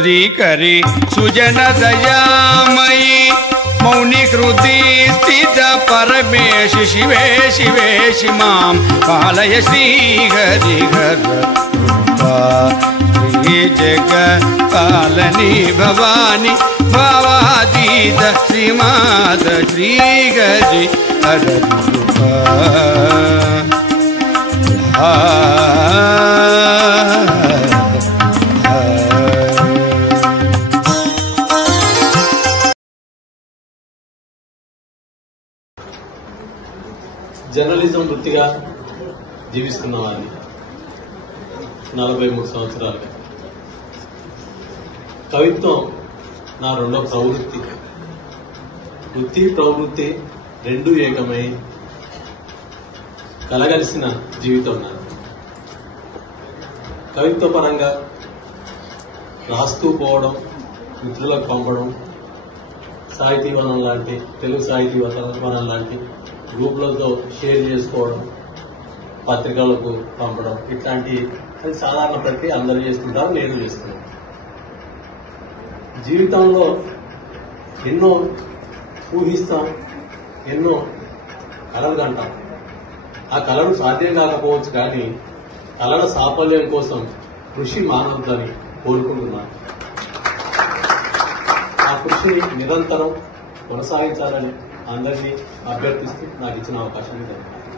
श्रीकरी सुजन दयामयी मौनिकृति स्थित परमेश शिवे शिवेशि मां पालय श्रीहरि हररूपा श्री जगपालनी भवानी भावातीत श्रीमाद श्रीहरि हररूपा జర్నలిజం వృత్తిగా జీవిస్తున్నవాడిని 43 సంవత్సరాలుగా. కవిత్వం నా రెండో ప్రవృత్తి. వృత్తి ప్రవృత్తి రెండూ ఏకమై కలగలిసిన జీవితం నాది. కవిత్వ పరంగా రాస్తూ పోవడం, మిత్రులకు పంపడం, సాహితీవనం లాంటి తెలుగు సాహితీవనం లాంటి గ్రూపులతో షేర్ చేసుకోవడం, పత్రికలకు పంపడం, ఇట్లాంటి అది సాధారణ ప్రక్రియ అందరూ చేస్తుంటారు, నేను చేస్తున్నాను. జీవితంలో ఎన్నో ఊహిస్తాం, ఎన్నో కలలు కంటాం. ఆ కళలు సాధ్యం కాకపోవచ్చు, కానీ కళల సాఫల్యం కోసం కృషి మానవద్దని కోరుకుంటున్నాను. ఆ కృషి నిరంతరం కొనసాగించాలని అందరినీ అభ్యర్థిస్తూ నాకు ఇచ్చిన అవకాశాన్ని ధన్యవాదాలు.